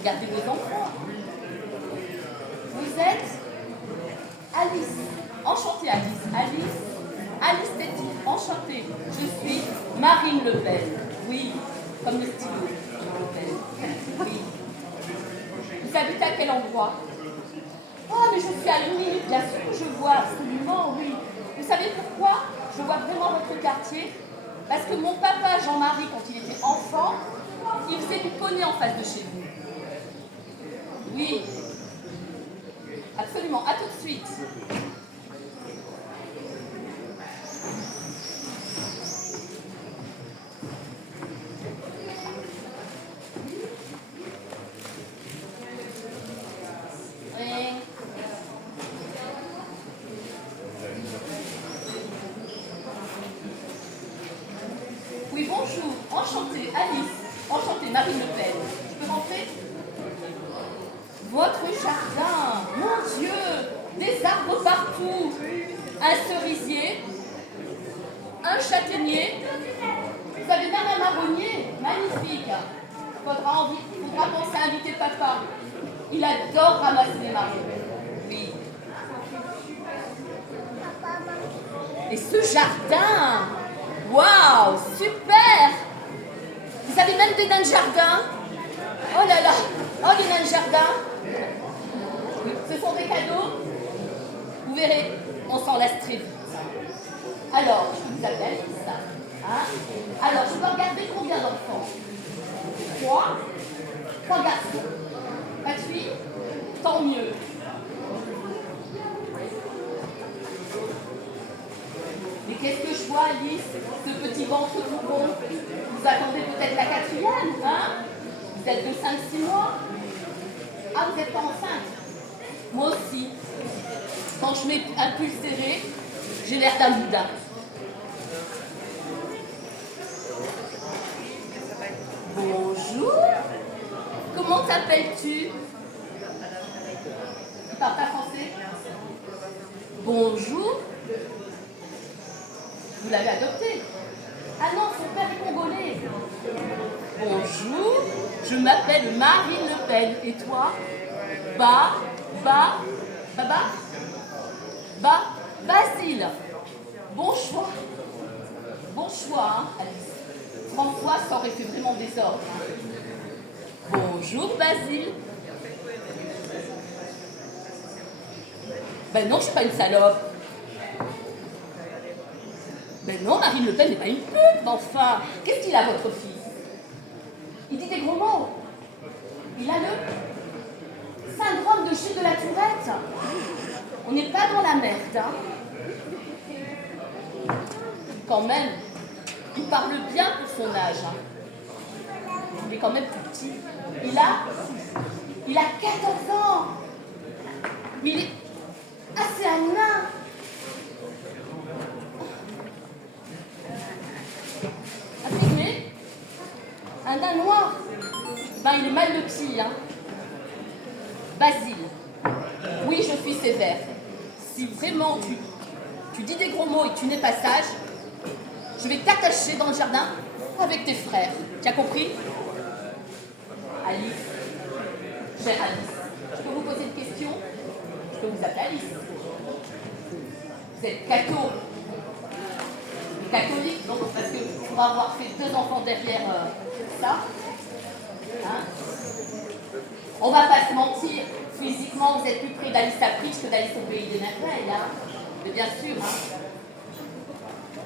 Vous gardez vos enfants. Vous êtes Alice. Enchantée Alice. Alice Betty. Enchantée. Je suis Marine Le Pen. Oui, comme le stylo. Le Pen. Oui. Vous habitez à quel endroit? Oh, mais je suis à 1 minute, bien sûr, je vois absolument, oui. Vous savez pourquoi je vois vraiment votre quartier? Parce que mon papa Jean-Marie, quand il était enfant, il faisait du poney en face de chez vous. Oui, absolument. À tout de suite. Oui, bonjour. Enchantée, Alice. Enchantée, Marine Le Pen. Je peux rentrer? Votre jardin, mon Dieu, des arbres partout. Un cerisier, un châtaignier. Vous avez même un marronnier, magnifique. Faudra penser à inviter papa. Il adore ramasser les marrons. Oui. Et ce jardin, waouh, super. Vous avez même des nains de jardin. Oh là là, oh les nains de jardin. Ce sont des cadeaux. Vous verrez, on s'en lasse très vite. Alors, je vous appelle ça. Hein? Alors, je dois regarder combien d'enfants? 3 garçons. Pas de filles? Tant mieux. Mais qu'est-ce que je vois, Alice? Ce petit ventre tout rond. Vous attendez peut-être la 4e, hein? Vous êtes de 5-6 mois? Ah, vous n'êtes pas enceinte? Moi aussi. Quand je mets un pull serré, j'ai l'air d'un Bouddha. Bonjour. Comment t'appelles-tu? Tu parles pas français? Bonjour. Vous l'avez adopté? Ah non, son père est congolais. Bonjour, je m'appelle Marine Le Pen. Et toi? Basile. Bon choix. Bon choix, hein, Alice. François, ça aurait fait vraiment désordre. Hein. Bonjour, Basile. Ben non, je suis pas une salope. Ben non, Marine Le Pen n'est pas une pute, enfin. Qu'est-ce qu'il a, votre fils? Il dit des gros mots. Il a le syndrome de Jules de la Tourette. On n'est pas dans la merde, hein. Quand même, il parle bien pour son âge. Hein. Il est quand même tout petit. Il a 14 ans. Mais il est assez un nain. Un pygmée? Un nain noir? Ben, il est mal loti, hein. Basile. Oui, je suis sévère. Si vraiment tu dis des gros mots et que tu n'es pas sage, je vais t'attacher dans le jardin avec tes frères. Tu as compris? Alice. Chère Alice. Je peux vous poser une question? Je peux vous appeler Alice. Vous êtes catholique, donc parce que pour avoir fait 2 enfants derrière ça, hein, on va pas se mentir, physiquement vous êtes plus près d'Alice Apritch que d'Alice au pays des merveilles, hein. Mais bien sûr, hein.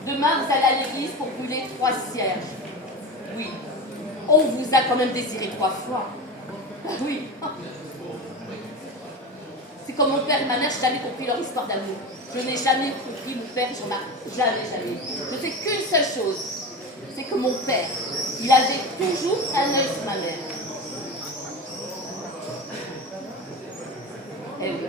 Demain vous allez à l'église pour brûler 3 cierges. Oui, on vous a quand même désiré 3 fois. Oui. C'est comme mon père et ma mère, je n'ai jamais compris leur histoire d'amour. Je n'ai jamais compris mon père, j'en ai jamais. Je sais qu'une seule chose, c'est que mon père, il avait toujours un œil sur ma mère. Eh oui.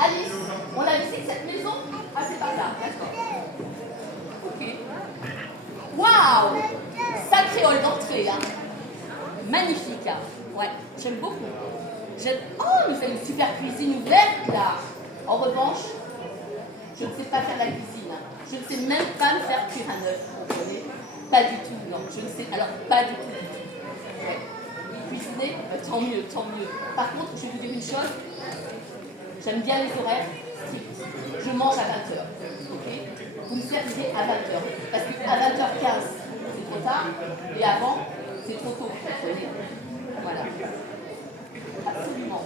Alice, on a visité cette maison? Ah, c'est par là, d'accord. Ok. Waouh! Sacré hall d'entrée, hein. Magnifique, hein. Ouais, j'aime beaucoup. Oh, nous avons une super cuisine ouverte, là. En revanche, je ne sais pas faire la cuisine. Je ne sais même pas me faire cuire un œuf, vous comprenez? Pas du tout, non. Je ne sais, alors, pas du tout. Ouais. dîner, tant mieux, tant mieux. Par contre, je vais vous dire une chose, j'aime bien les horaires stricts. Je mange à 20h, ok? Vous me servez à 20h, parce qu'à 20h15, c'est trop tard, et avant, c'est trop tôt, vous comprenez? Voilà. Absolument.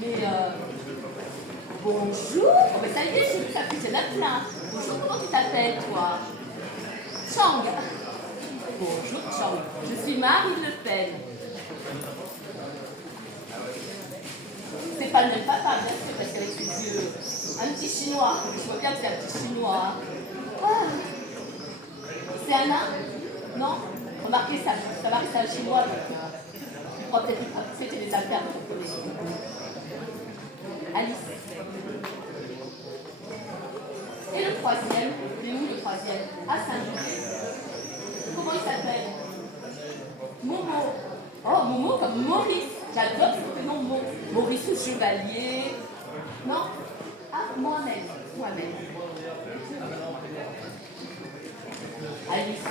Mais bonjour, oh, mais ça y est, j'ai vu que ça fait la plein. Bonjour, comment tu t'appelles, toi? Chang. Bonjour, Chang. Je suis Marine Le Pen. C'est pas le même papa, bien sûr, parce qu'avec ses yeux. Un petit chinois. Je vois bien que c'est un petit chinois. Ah. C'est un nain? Non? Remarquez, ça va que c'est un chinois. Je crois peut-être que c'était des affaires que vous connaissez. Alice. Et le troisième, il est où le troisième? À Saint-Denis. Comment il s'appelle? Momo. Oh, Momo comme Maurice. J'adore ce prénom Maurice ou Chevalier. Non? Ah, moi-même. Alice.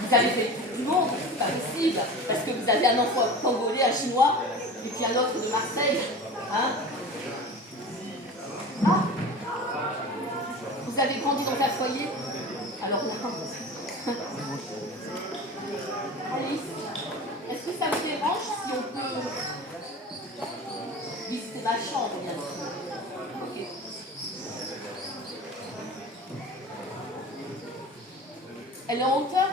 Vous avez fait tout le monde, c'est pas possible. Parce que vous avez un enfant congolais, un chinois, et puis un autre de Marseille. Hein? Ah! Vous avez grandi dans un foyer? Alors non. Alice, est-ce que ça vous dérange si on peut visiter ma chambre, bien sûr? Ok. Elle est en hauteur?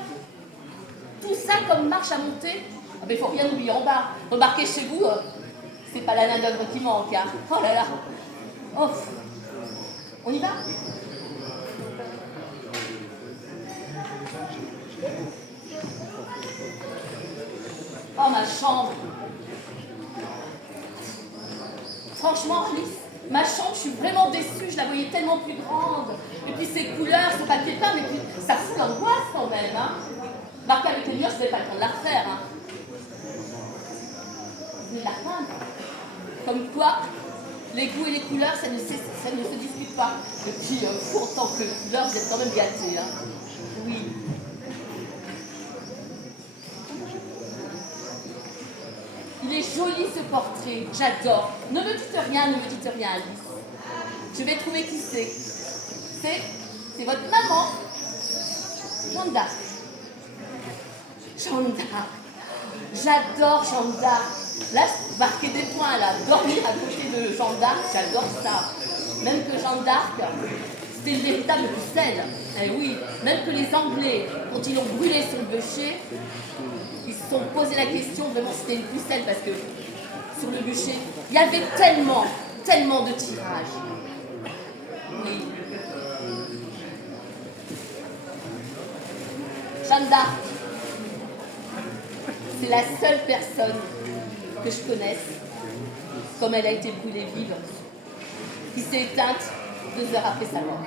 Tout ça comme marche à monter? Ah ben, il faut rien oublier en bas. Remarquez chez vous, c'est pas la main-d'œuvre qui manque, hein. Oh là là. Oh. On y va? Oh, ma chambre. Franchement, Alice, ma chambre, je suis vraiment déçue. Je la voyais tellement plus grande. Et puis ces couleurs, ce papier peint, mais puis ça fout l'angoisse quand même. Hein. Marqué avec les murs, je ne vais pas le temps de la refaire. Hein. Vous venez de la repeindre. Comme quoi, les goûts et les couleurs, ça ne se discute pas. Et puis, en tant que couleur, vous êtes quand même gâtés. Hein. Oui. Il est joli ce portrait, j'adore. Ne me dites rien, Alice. Je vais trouver qui c'est. C'est votre maman. Jeanne d'Arc. Jeanne d'Arc. J'adore Jeanne d'Arc. Là, marquer des points, là. Dormir à côté de Jeanne d'Arc, j'adore ça. Même que Jeanne d'Arc, c'était une véritable pucelle. Eh oui, même que les Anglais, quand ils ont brûlé son bûcher, ils se sont posé la question, vraiment, c'était une pucelle, parce que sur le bûcher, il y avait tellement de tirages. Oui. Jeanne d'Arc, c'est la seule personne que je connaisse, comme elle a été brûlée vive, qui s'est éteinte 2 heures après sa mort.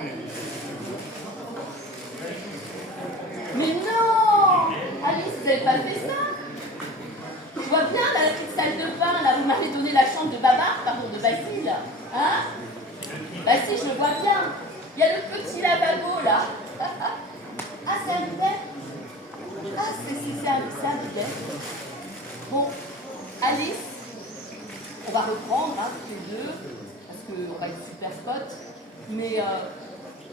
Mais non! Alice, vous n'avez pas fait ça? Je vois bien dans la petite salle de bain, là, vous m'avez donné la chambre de Basile. Hein? Bah si, je le vois bien. Il y a le petit lavabo, là. Ah, c'est un bidet? Ah, c'est un bidet. Bon, Alice, on va reprendre, hein, tous les deux, parce qu'on va être super potes. Mais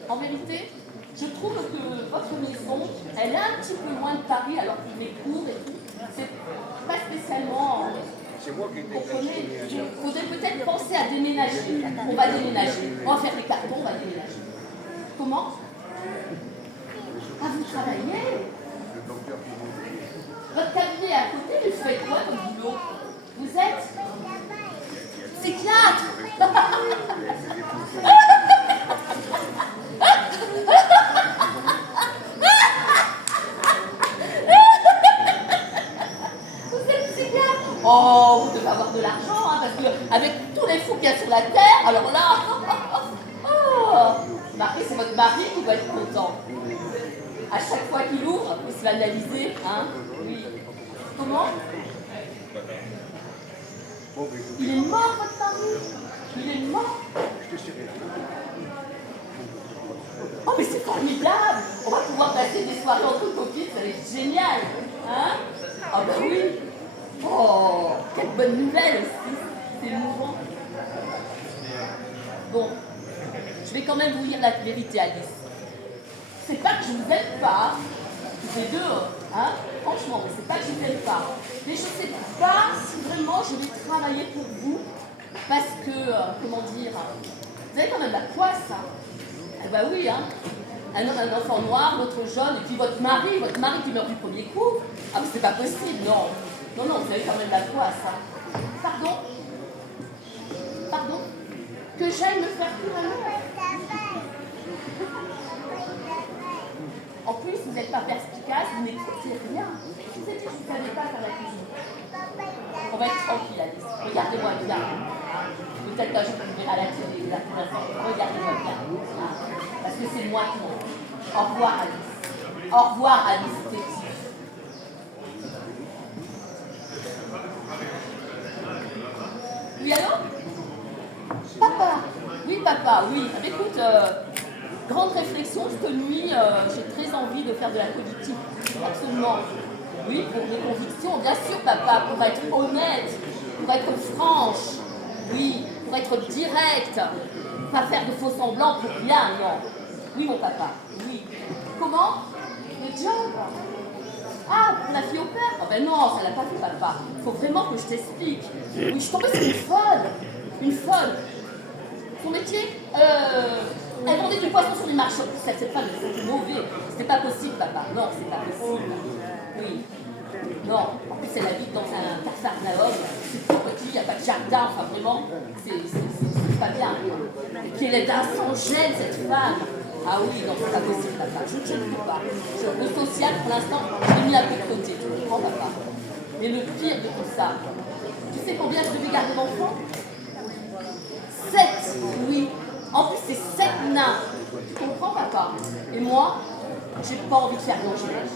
en vérité, je trouve que votre maison, elle est un petit peu loin de Paris, alors que les cours et tout, c'est pas spécialement... Vous comprenez, il faudrait peut-être penser à déménager. On va déménager. On va faire les cartons, on va déménager. Comment? Ah, vous travaillez? Votre cabinet est à côté, mais vous faites quoi comme boulot? Vous êtes psychiatre? Oh, vous devez avoir de l'argent, hein, parce qu'avec tous les fous qu'il y a sur la terre, alors là, Marie, c'est votre mari qui va être content. À chaque fois qu'il ouvre, il se va analyser, hein. Oui. Comment? Il est mort, votre mari? Il est mort? Oh, mais c'est formidable! On va pouvoir passer des soirées entre copines, ça va être génial! Hein? Ah, bah oui! Oh, quelle bonne nouvelle aussi! C'est émouvant. Bon, je vais quand même vous dire la vérité, Alice. C'est pas que je vous aime pas, tous les deux, hein? Franchement, mais c'est pas que je vous aime pas. Mais je sais pas si vraiment je vais travailler pour vous, parce que, comment dire, vous avez quand même la poisse, hein? Eh ben oui, hein? Un enfant noir, l'autre jaune, et puis votre mari qui meurt du premier coup. Ah, mais c'est pas possible, non. Non, non, vous avez quand même la poisse, hein? Pardon? Pardon? Que j'aille me faire cuire un œuf? En plus, vous n'êtes pas perspicace, vous n'écoutez rien. Je vous ai dit que vous ne savez pas faire la cuisine. On va être tranquille, Alice. Regardez-moi bien. Peut-être qu'un jour vous verrez à la télé, là, pour l'instant, regardez-moi bien. Parce que c'est moi qui m'en fous. Au revoir, Alice. Au revoir, Alice Tétif. Oui, allô? Papa. Oui, papa, oui. Écoute, grande réflexion, cette nuit, j'ai très envie de faire de la politique. Absolument. Oui, pour mes convictions, bien sûr, papa, pour être honnête, pour être franche. Oui, pour être directe. Pas faire de faux semblants pour rien, non. Oui, mon papa, oui. Comment? Le job? Ah, pour la fille au père? Ah ben non, ça l'a pas fait, papa. Il faut vraiment que je t'explique. Oui, je suis tombée sur une folle. Une folle. Son métier? Elle vendait du poisson sur les marchés. Cette femme, c'était mauvais. C'était pas possible, papa. Non, c'est pas possible. Oui. Non. En plus, elle habite dans un Capharnaüm. C'est tout petit, il n'y a pas de jardin. Enfin, vraiment, c'est pas bien. Et puis, elle est d'un sang gêne, cette femme. Ah oui, non, c'est pas possible, papa. Je ne peux pas. Le social, pour l'instant, je l'ai mis un peu de côté. Tu comprends, papa? Mais le pire de tout ça, tu sais combien je devais garder l'enfant? 7, oui. En plus, c'est 7 nains. Tu comprends, papa? Et moi, j'ai pas envie de faire grand-chose.